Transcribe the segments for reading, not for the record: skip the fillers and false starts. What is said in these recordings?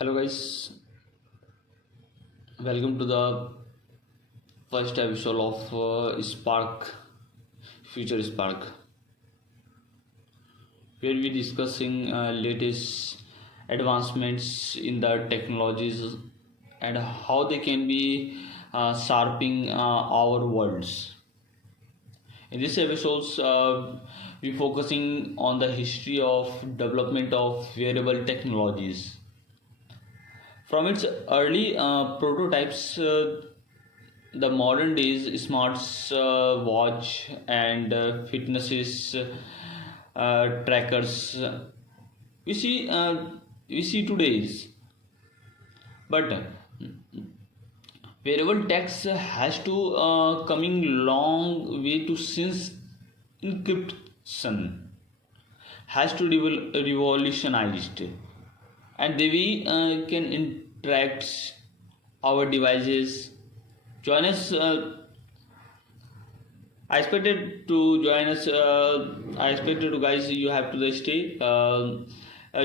Hello guys, welcome to the first episode of Spark, Future Spark, where we discussing latest advancements in the technologies and how they can be sharpening our worlds. In this episodes, we focusing on the history of development of wearable technologies. From its early prototypes, the modern days smarts watch and fitnesses trackers we see today's, but wearable text has to coming long way to since encryption has to revolutionized and they we can interact our devices. Join us. I expected to join us. I expected to guys. You have to stay.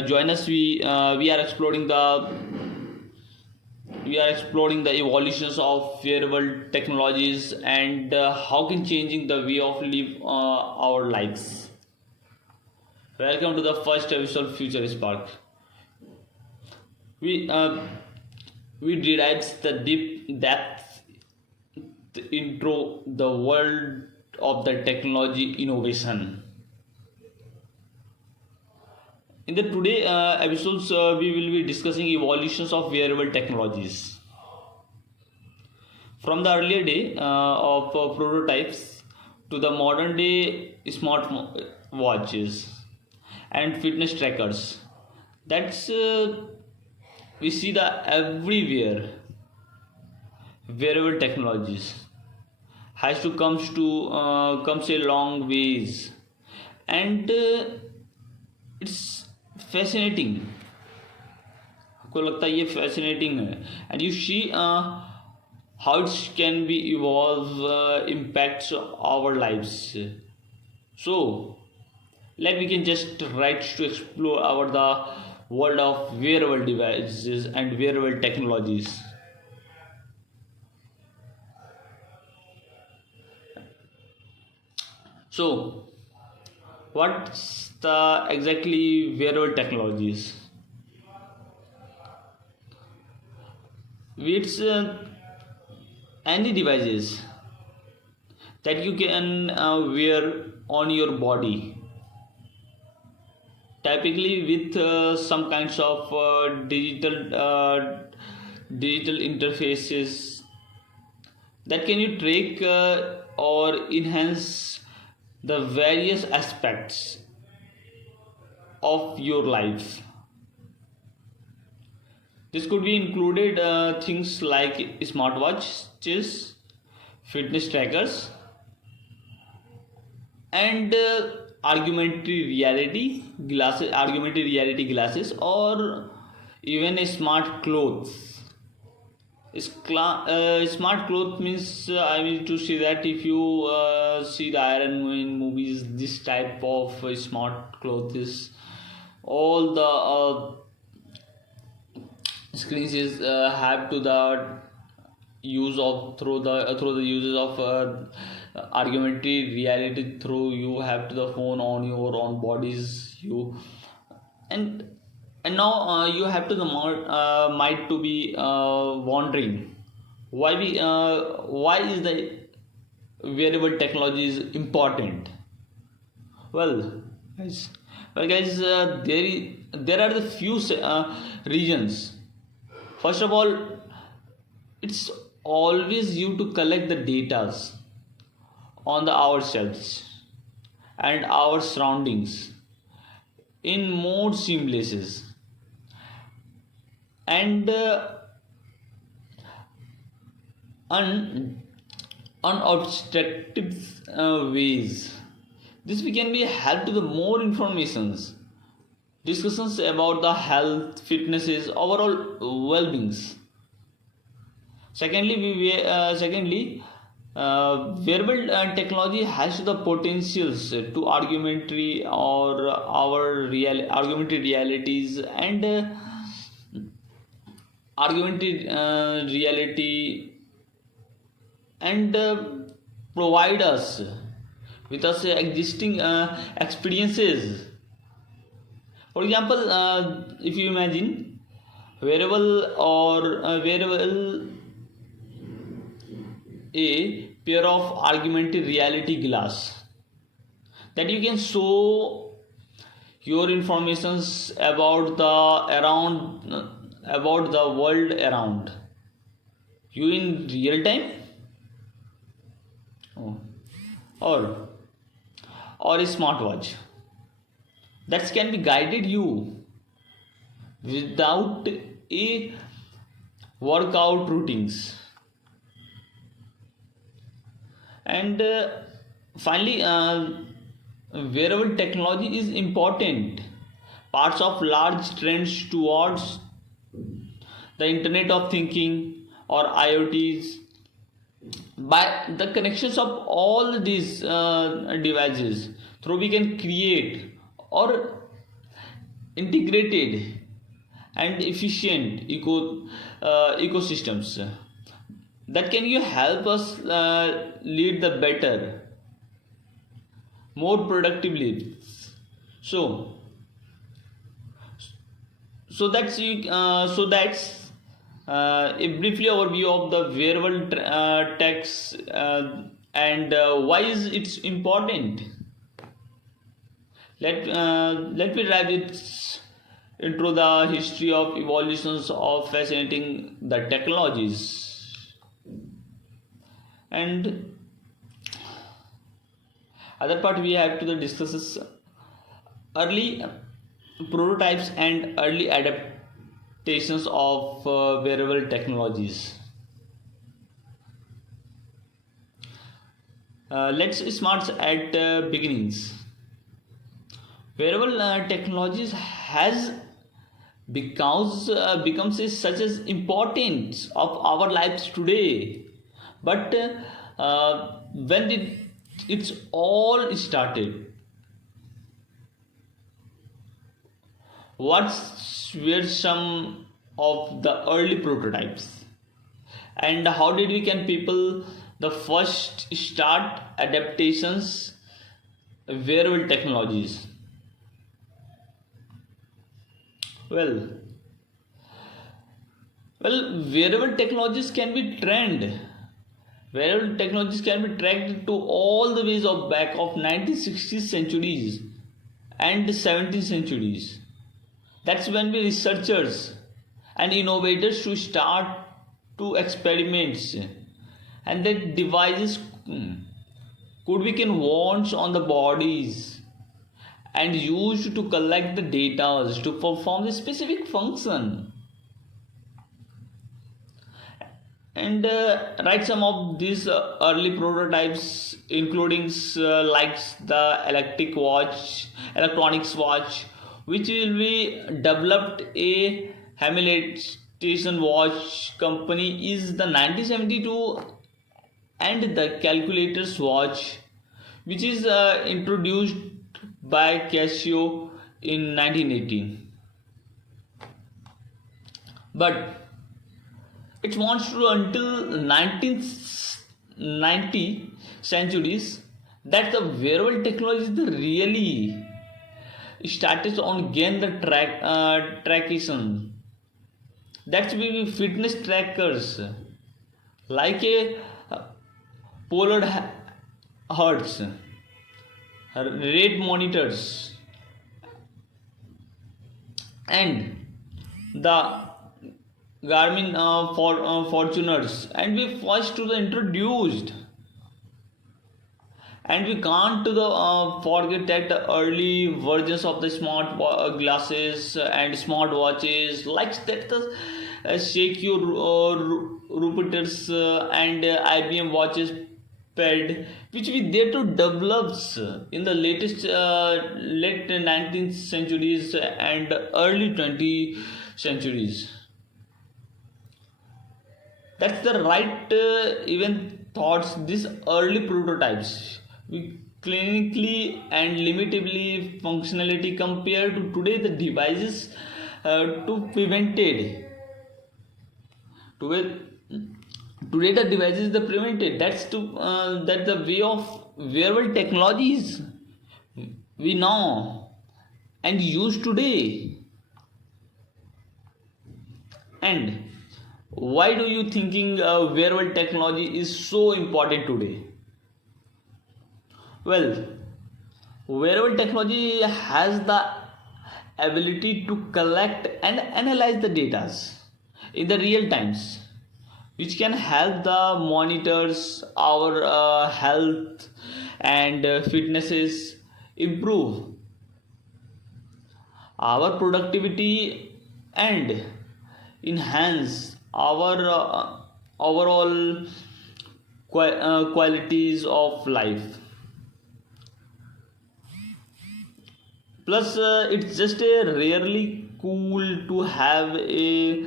Join us. We are exploring the evolutions of wearable technologies and how can changing the way of live our lives. Welcome to the first episode of Future Spark. We derives the deep depth intro the world of the technology innovation. In the today episodes, we will be discussing evolutions of wearable technologies from the earlier day of prototypes to the modern day smart watches and fitness trackers. That's we see the everywhere wearable technologies has to comes a long ways and it's fascinating. आपको लगता है ये fascinating है and you see how it can be evolve impacts our lives. So we can just right to explore our the world of wearable devices and wearable technologies. So, what's the exactly wearable technologies? It's any devices that you can wear on your body, typically with some kinds of digital interfaces that can you track or enhance the various aspects of your life. This could be included things like smartwatches, fitness trackers, and augmented reality glasses, or even a smart clothes. Smart clothes means I mean to say that if you see the Iron Man movies, this type of smart clothes, all the screens is have to the use of through the uses of augmented reality through you have to the phone on your own bodies you and now you have to the might to be wondering why is the wearable technology is important. well guys there are the few reasons. First of all, it's always you to collect the datas on the ourselves and our surroundings in more seamless and unobstructed ways. This we can be help to the more informations, discussions about the health, fitnesses, overall well-beings. Secondly, wearable technology has the potentials to augmentary or our real augmented realities and augmented reality, and provide us with us existing experiences. For example, if you imagine wearable a pair of augmented reality glass that you can show your informations about the world around you in real time. Oh. or or a smartwatch that can be guided you without a workout routines. And finally, wearable technology is important parts of large trends towards the internet of thinking or IoTs. By the connections of all these devices through we can create or integrated and efficient ecosystems that can you help us lead the better, more productive lives. So so that's a briefly overview of the wearable techs, and why is it important. Let me dive it into the history of evolutions of fascinating the technologies. And other part we have to discuss is early prototypes and early adaptations of wearable technologies. Let's start at beginnings. Wearable technologies has becomes such as importance of our lives today, but when it's all started, what were some of the early prototypes, and how did we can people the first start adaptations wearable technologies? Well, wearable technologies can be trend. Wearable technologies can be tracked to all the ways of back of 1960s centuries and 17th centuries. That's when we researchers and innovators to start to experiments, and that devices could be can watch on the bodies and used to collect the data to perform a specific function. And write some of these early prototypes including like the electronics watch, which will be developed a Hamilton watch company is the 1972, and the calculators watch, which is introduced by Casio in 1918. But it wants to until 1990 centuries that the wearable technology is the really started on gain the traction. That's will be fitness trackers like a polar hertz, rate monitors, and the Garmin Fortuners, and we first to the introduced. And we can't to the forget that the early versions of the smart glasses and smartwatches like that the shake your repeaters and IBM watches pad, which we there to develops in the latest late 19th centuries and early 20th centuries. That's the right even thoughts. These early prototypes we clinically and limitably functionality compared to today the devices to prevented Today, today the device is the prevented. That's the way of wearable technologies we know and use today. And why do you think wearable technology is so important today? Well, wearable technology has the ability to collect and analyze the data in the real times, which can help the monitors our health and fitnesses, improve our productivity, and enhance our overall qualities of life. Plus, it's just a rarely cool to have a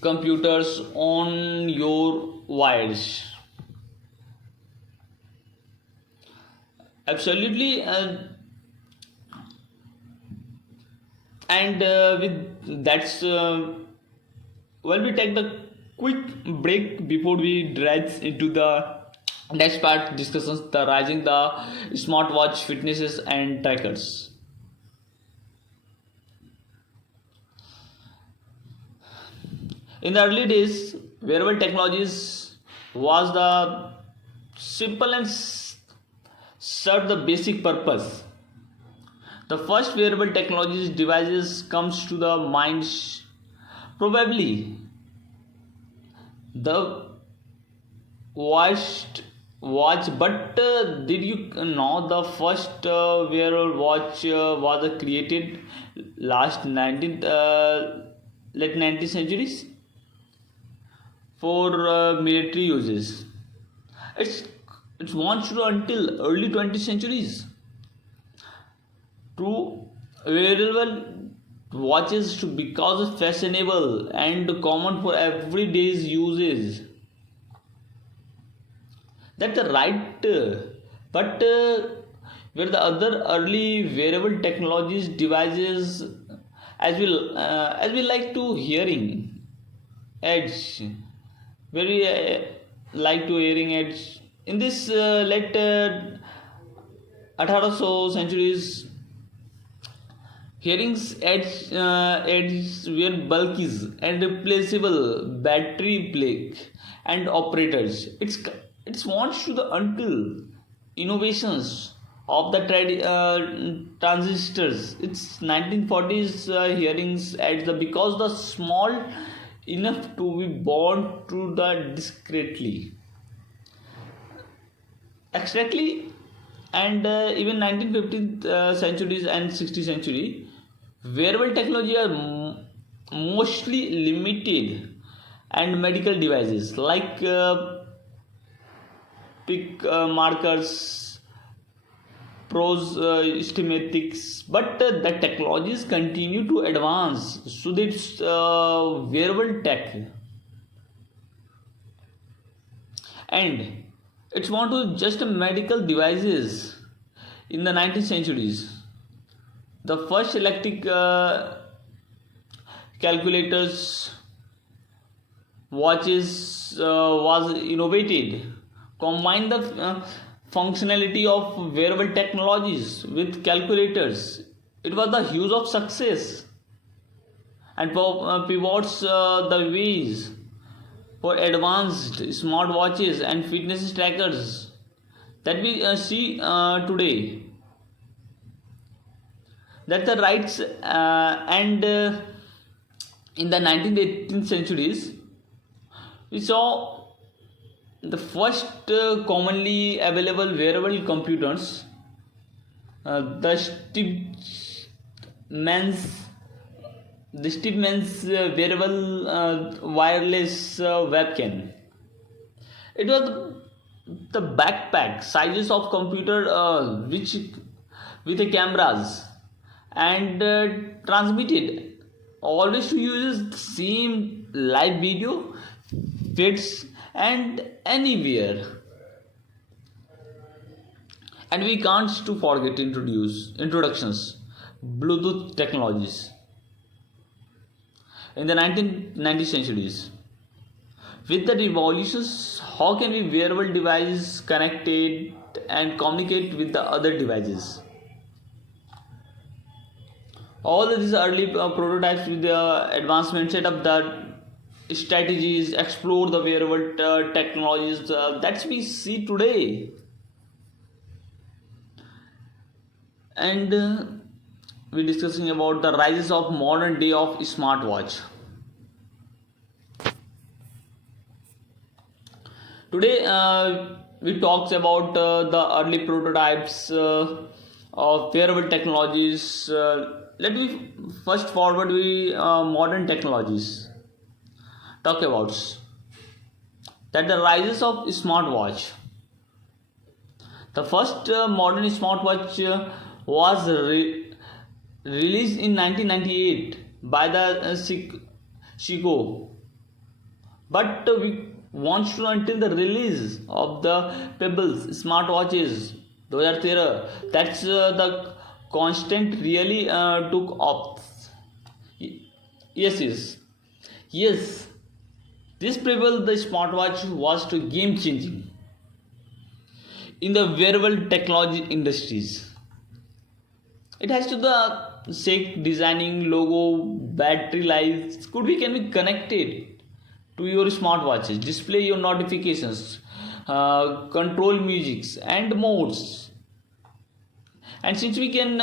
computers on your wires. Absolutely, and with that's well, we take the quick break before we dive into the next part discussions the rising the smartwatch fitnesses and trackers. In the early days, wearable technologies was the simple and served the basic purpose. The first wearable technologies devices comes to the mind probably the watched watch. But did you know the first wearable watch was created last 19th late 19th centuries for military uses. It's it's launched until early 20th centuries. True, wearable watches to because fashionable and common for everyday's uses. That's the right, but where the other early wearable technologies devices, as we like to hearing aids, very like to hearing aids in this late 1800 centuries. Hearings aids were bulky and replaceable battery plaque and operators. It's wants to the until innovations of the transistors. It's 1940s hearings at the because the small enough to be born to the discreetly, exactly, and even 1915th centuries and 60th century wearable technology are mostly limited and medical devices like pick markers pros schematics, but the technologies continue to advance so that wearable tech and it's want to just medical devices. In the 19th centuries the first electric calculators watches was innovated, combine the functionality of wearable technologies with calculators. It was the huge of success and pivots the ways for advanced smartwatches and fitness trackers that we see today. That's the rights and in the 19th 18th centuries we saw the first commonly available wearable computers, the Man's wearable wireless webcam. It was the backpack sizes of computer which with the cameras and transmitted always to use the same live video fits and anywhere. And we can't to forget introductions Bluetooth technologies in the 1990 centuries. With the revolutions, how can we wearable device connected and communicate with the other devices? All these early prototypes with the advancement set up the strategies, explore the wearable technologies that we see today. And we're discussing about the rises of modern day of smartwatch. Today we talks about the early prototypes of wearable technologies. Let me first forward we modern technologies. Talk about that the rises of smartwatch. The first modern smartwatch was released in 1998 by the Chico, but we want to know until the release of the Pebbles smartwatches 2013. That's the constant really took off. Yes. This Pebble the smartwatch was to game changing in the wearable technology industries. It has to the sick designing logo, battery life can be connected to your smartwatches, display your notifications, control musics and modes. And since we can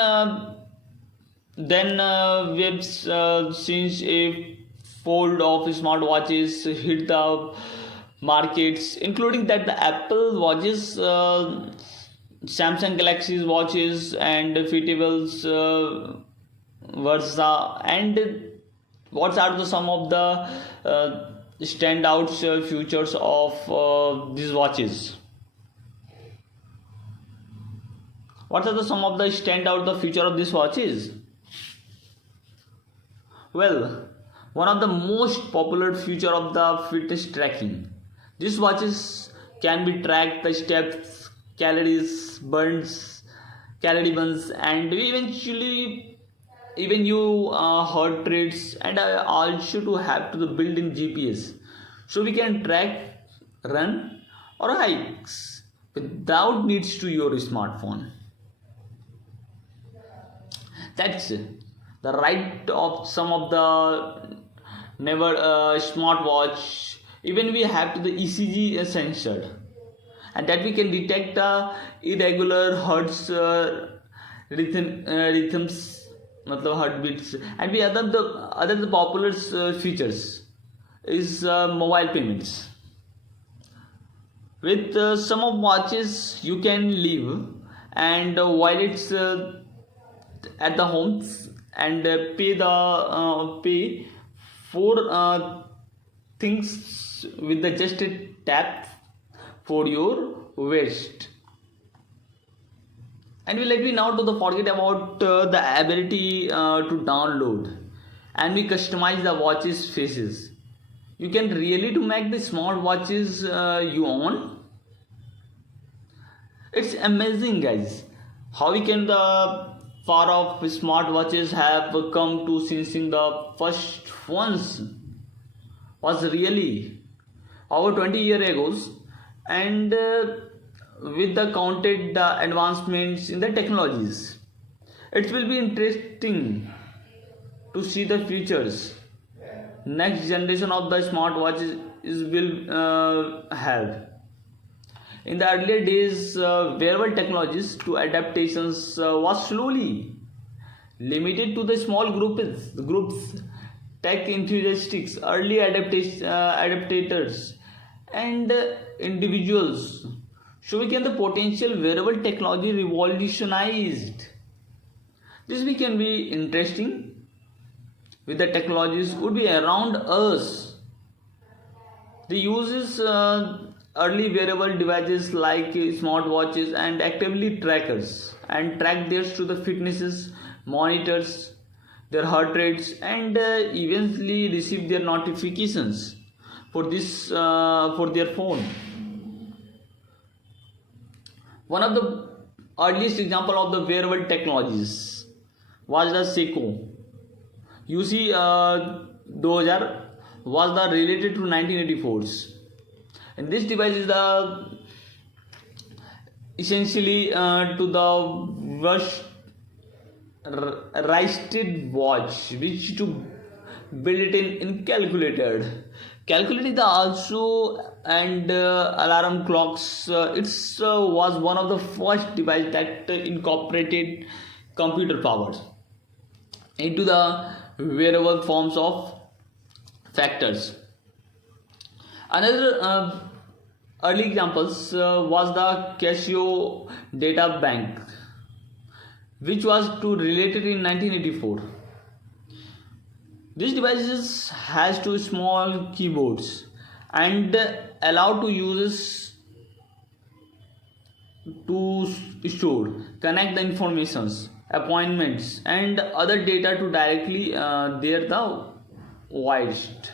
then since a fold of smartwatches hit the markets, including that the Apple watches, Samsung Galaxy watches and Fittable's Versa. And what are the some of the standout features of these watches? What are the some of the standout the feature of these watches? Well, one of the most popular feature of the fitness tracking. These watches can be tracked the steps, calories, calorie burns, and eventually even you heart rates, and also to have to the built-in GPS, so we can track run or hikes without needs to your smartphone. That's the right of some of the never smartwatch. Even we have to the ECG sensor, and that we can detect irregular hearts rhythms, heartbeats. And we other the popular features is mobile payments. With some of watches you can leave and while it's at the homes and pay for things with the just a tap for your waist. And we let me now to the forget about the ability to download and we customize the watches faces. You can really to make the small watches you own. It's amazing, guys, how we can the far off smartwatches have come to since in the first ones was really over 20 years ago. And with the counted advancements in the technologies, it will be interesting to see the features next generation of the smartwatches will have. In the earlier days, wearable technologies to adaptations was slowly limited to the small groups, tech enthusiasts, early adaptators, and individuals. So we can the potential wearable technology revolutionized. This we can be interesting with the technologies would be around us. The uses early wearable devices like smartwatches and actively trackers and track theirs to the fitnesses, monitors their heart rates, and eventually receive their notifications for this for their phone. One of the earliest example of the wearable technologies was the Seiko. You see 2000 was the related to 1984's, and this device is the essentially to the wristed watch which to build it in calculated the also and alarm clocks. It's was one of the first device that incorporated computer powers into the wearable forms of factors. Another early examples was the Casio data bank, which was to related in 1984. This device has two small keyboards and allow to users to store, connect the informations, appointments, and other data to directly there the wrist.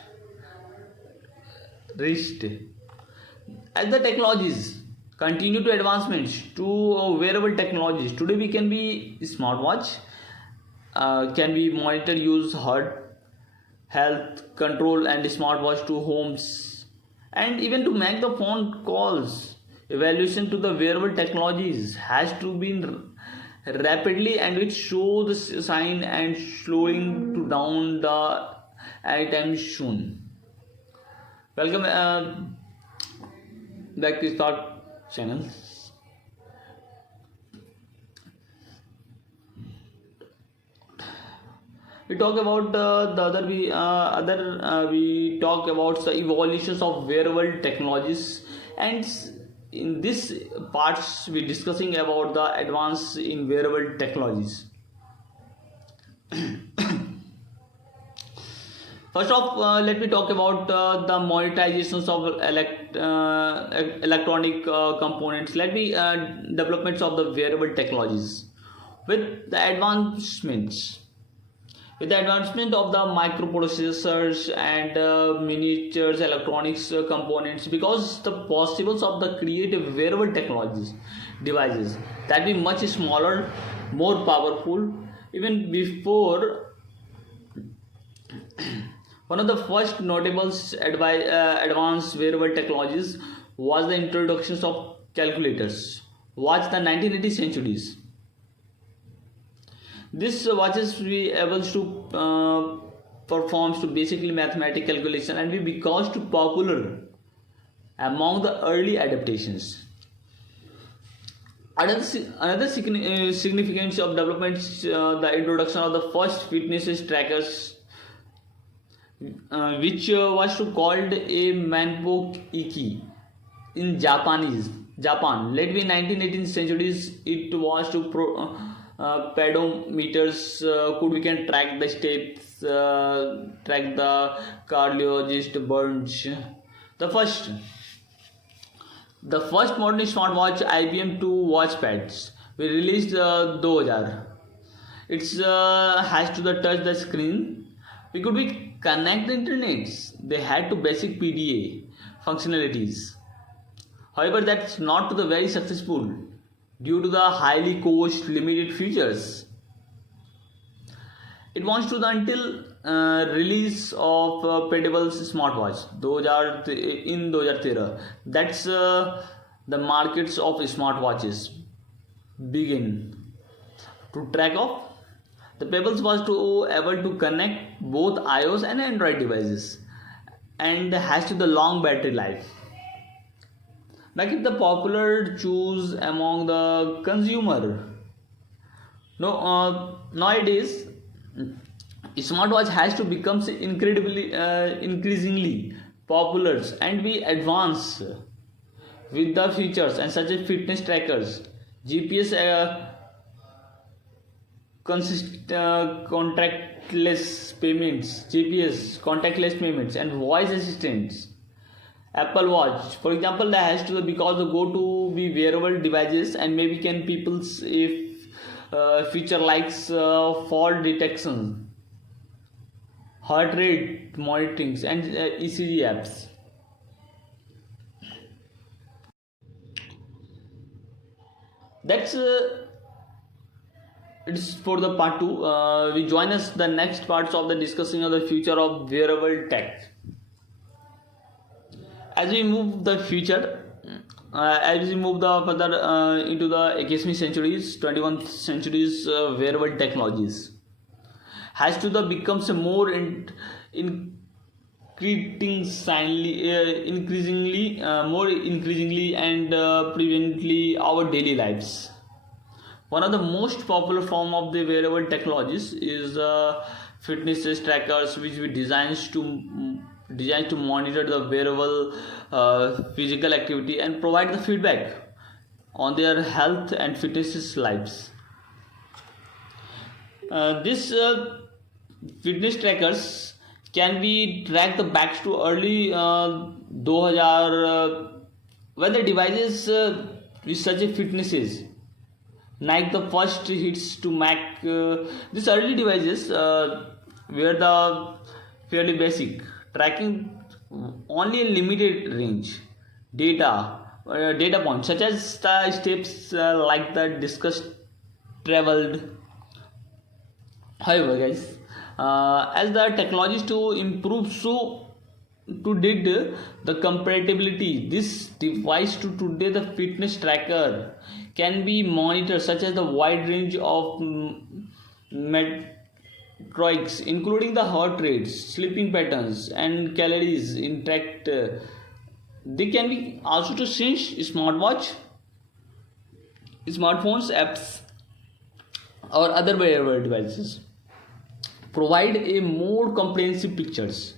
As the technologies continue to advancements to wearable technologies, today we can be smartwatch, can be monitor use heart health control and smartwatch to homes, and even to make the phone calls. Evaluation to the wearable technologies has to be rapidly, and which show the sign and slowing to down the anytime soon. Welcome back to start channel. We talk about the we talk about the evolutions of wearable technologies, and in this parts we discussing about the advance in wearable technologies. First off, let me talk about the monetizations of electronic components. Let me developments of the wearable technologies with the advancements. With the advancement of the microprocessors and miniatures electronics components, because the possibles of the creative wearable technologies devices that be much smaller, more powerful. Even before, one of the first notable advanced wearable technologies was the introduction of calculators. Watch the 1980 centuries. This watches we able to performs to basically mathematical calculation, and we because too popular among the early adaptations. Another significance of developments, the introduction of the first fitness trackers, which was to called a manpo iki in Japan. Late in 1918th centuries, it was to pedometers could we can track the steps, track the cardiologist burns. The first modern smartwatch IBM 2 watch pads we released 2000. It's has to the touch the screen. We could be connect the internet. They had to basic PDA functionalities. However, that's not to the very successful due to the highly cost limited features. It wants to the until release of Pedible smartwatch 2013. That's the markets of smartwatches begin to track of. The Pebbles was to able to connect both iOS and Android devices, and has to the long battery life, make it the popular choose among the consumer. Nowadays, smartwatch has to become increasingly popular and be advanced with the features and such as fitness trackers, GPS, contactless payments, and voice assistants. Apple Watch, for example, that has to because the go to be wearable devices, and maybe can people's if feature likes fall detection, heart rate monitoring, and ECG apps. That's it's for the part 2. We join us the next parts of the discussing of the future of wearable tech. As we move the future, as we move the further into the 18th centuries, 21st centuries, wearable technologies has to the becomes a more increasingly and prevalently our daily lives. One of the most popular form of the wearable technologies is fitness trackers, which we designed to monitor the wearable physical activity and provide the feedback on their health and fitness lives. This fitness trackers can be tracked the back to early 2000 when the devices with such a fitnesses like the first hits to Mac. These early devices were the fairly basic, tracking only a limited range data points such as the steps like the discussed traveled. However, guys, as the technologies to improve, so to did the compatibility this device to today the fitness tracker can be monitored such as the wide range of metrics including the heart rates, sleeping patterns and calories intake. They can be also to cinch smartphones apps or other wearable devices, provide a more comprehensive pictures,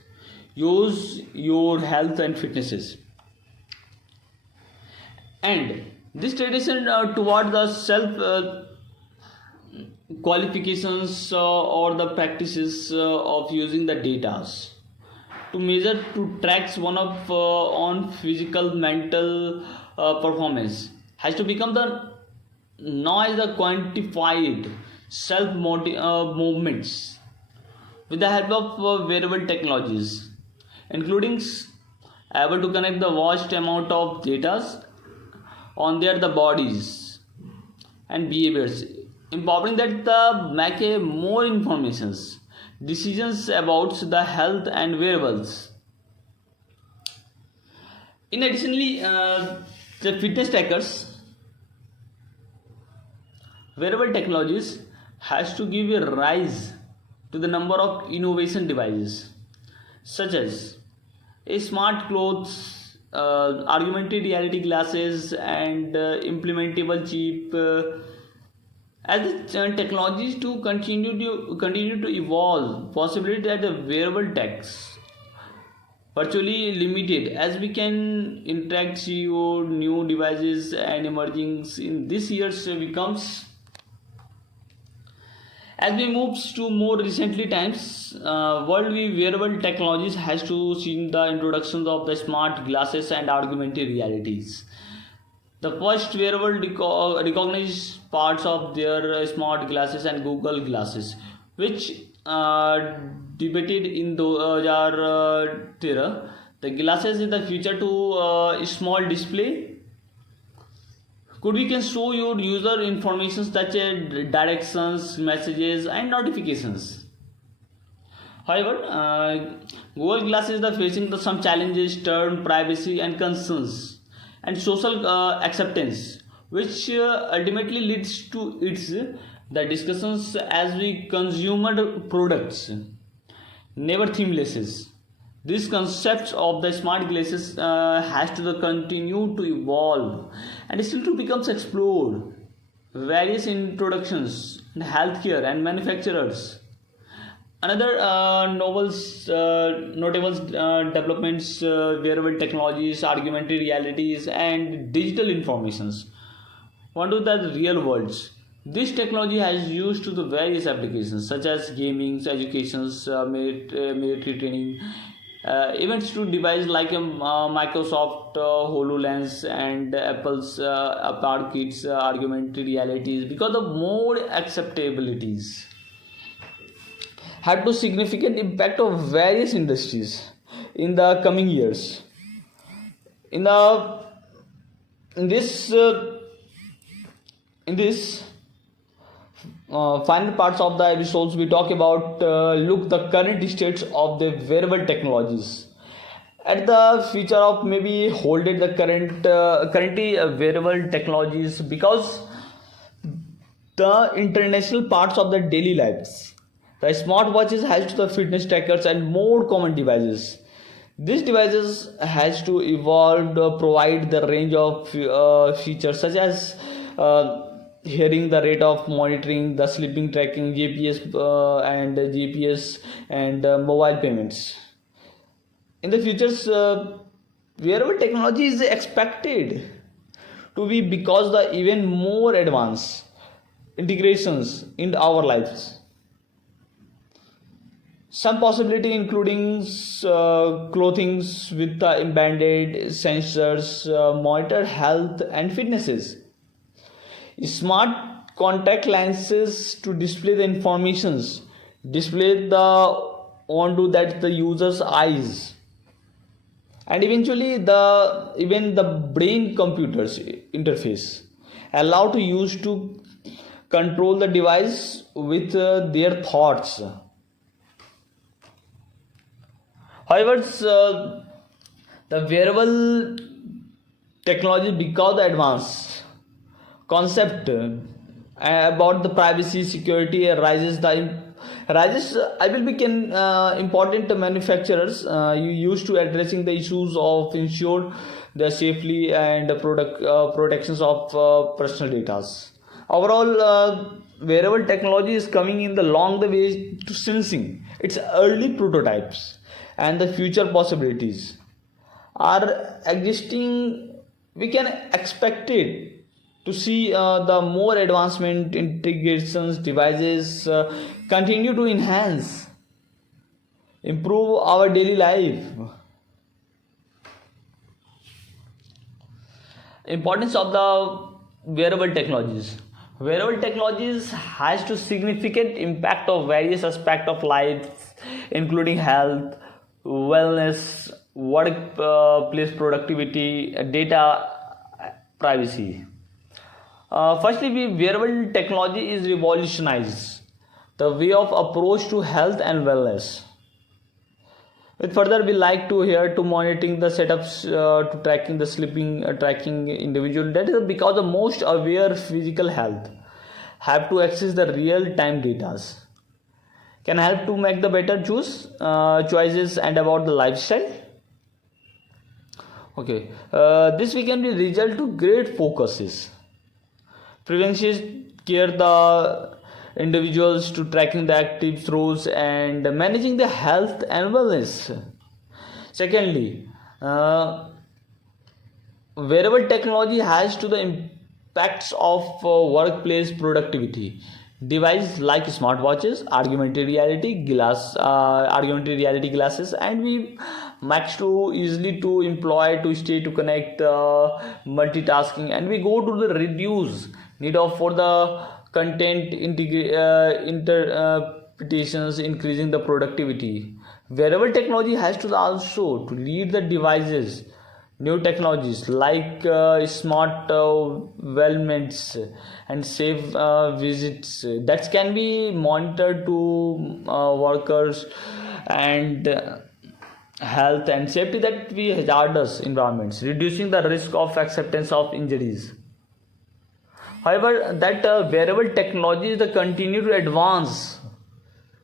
use your health and fitnesses. And this tradition toward the self qualifications or the practices of using the data to measure to tracks one of on physical mental performance has to become the noise the quantified self movements with the help of wearable technologies, including able to connect the vast amount of data on their the bodies and behaviors, empowering that the make a more informations decisions about the health and wearables. In additionally, the fitness trackers, wearable technologies has to give a rise to the number of innovation devices such as a smart clothes, augmented reality glasses and implementable chip. As the technologies to continue to evolve, possibility that the wearable techs virtually limited as we can interact CEO new devices and emerging in this year's becomes. As we move to more recently times, world wearable technologies has to see the introductions of the smart glasses and augmented realities. The first wearable recognized parts of their smart glasses and Google glasses, which debated in 2013. The glasses in the future to small display could we can show your user information such as directions, messages and notifications. However, Google Glasses are facing some challenges, term privacy and concerns and social acceptance, which ultimately leads to its the discussions as we consumer products never themeless. These concepts of the smart glasses has to continue to evolve and still to becomes explored. Various introductions in healthcare and manufacturers. Another notable developments, wearable technologies, augmented realities, and digital informations. One to the real worlds. This technology has used to the various applications such as gaming, education, military training, events to device like Microsoft HoloLens and Apple's ARKits augmented realities because of more acceptabilities had to significant impact of various industries in the coming years. In the in this final parts of the episodes, we talk about look the current states of the wearable technologies. At the future of maybe hold it the currently wearable technologies, because the international parts of the daily lives. The smartwatches has to the fitness trackers and more common devices. These devices has to evolve provide the range of features such as hearing the rate of monitoring, the sleeping tracking, GPS and mobile payments. In the futures, wearable technology is expected to be because the even more advanced integrations in our lives. Some possibility including clothing with the embedded sensors, monitor health and fitnesses, smart contact lenses to display the informations, display the onto that the user's eyes, and eventually the even the brain computers interface allow to use to control the device with their thoughts. However, the wearable technology, because the advanced concept about the privacy security arises I will become important manufacturers you used to addressing the issues of ensure the safely and product protections of personal data. Overall, wearable technology is coming in the long the way to sensing its early prototypes, and the future possibilities are existing. We can expect it to see the more advancement integrations devices continue to enhance improve our daily life. Importance of the wearable technologies has to significant impact of various aspects of life, including health, wellness, workplace productivity, data privacy. Firstly, wearable technology is revolutionized the way of approach to health and wellness. With further, we like to hear to monitoring the setups to tracking the sleeping, tracking individual. That is because the most aware physical health have to access the real time data. Can help to make the better choices and about the lifestyle. Okay, this we can be result to great focuses. Prevention care the individuals to tracking the active throws and managing the health and wellness. Secondly, wearable technology has to the impacts of workplace productivity. Devices like smartwatches, augmented reality glasses, and we max to easily to employ to stay to connect multitasking, and we go to the reduce need of for the content interpretations, increasing the productivity. Wearable technology has to also to lead the devices new technologies like smart wellness and safe visits that can be monitored to workers and health and safety that we hazardous environments, reducing the risk of acceptance of injuries. However, that wearable technology is the continue to advance.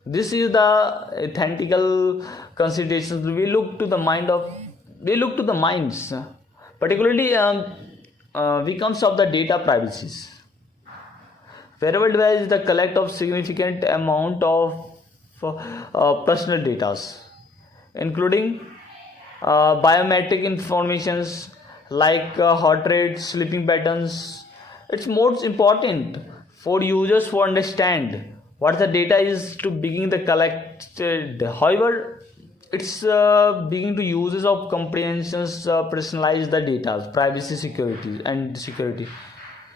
This is the ethical considerations. We look to the minds, particularly becomes of the data privacies. Wearable device is the collect of significant amount of personal data, including biometric informations like heart rate, sleeping patterns. It's most important for users to understand what the data is to begin the collected. However, it's beginning to uses of comprehensions personalize the data, privacy, security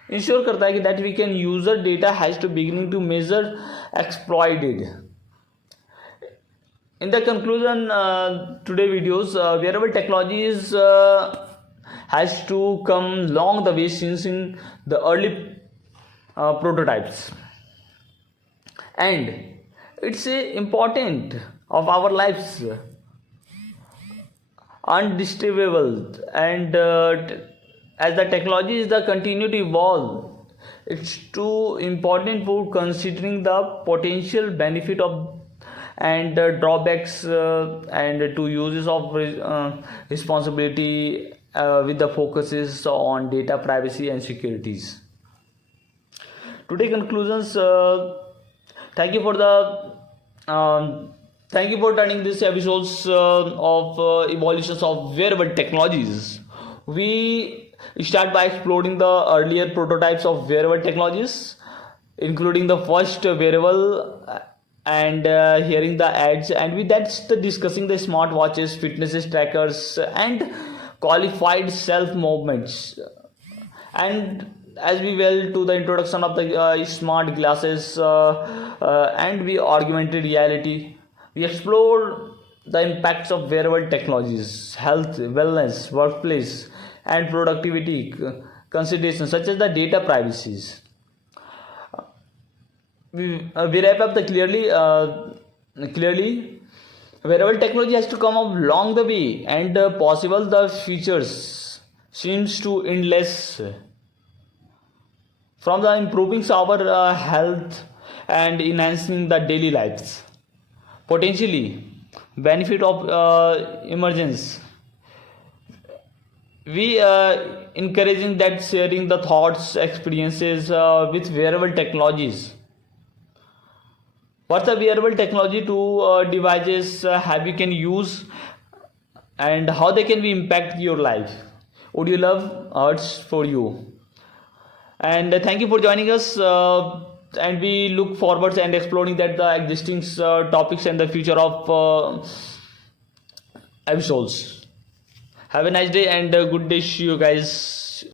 ensure करता है कि that we can user data has to beginning to measure exploited. In the conclusion, today videos wearable technologies has to come along the way since in the early prototypes. and it's important of our lives, undisturbable, and as the technology is the continue to evolve, it's too important for considering the potential benefit of and drawbacks, and to uses of responsibility, with the focuses on data privacy and securities. Today conclusions. Thank you for the thank you for turning this episodes of evolutions of wearable technologies. We start by exploring the earlier prototypes of wearable technologies, including the first wearable, and hearing the ads, and with that discussing the smartwatches, fitness trackers, and qualified self movements. And as we well to the introduction of the smart glasses, and we augmented reality, we explored the impacts of wearable technologies, health, wellness, workplace, and productivity considerations such as the data privacies. We wrap up the clearly wearable technology has to come up along the way, and possible the features seems to endless, from the improving our health and enhancing the daily lives, potentially benefit of emergence. We encouraging that sharing the thoughts, experiences with wearable technologies. What's the wearable technology to devices have you can use, and how they can be impact your life? Would you love arts for you? And thank you for joining us, and we look forward and exploring that the existing topics and the future of episodes. Have a nice day and good day, you guys.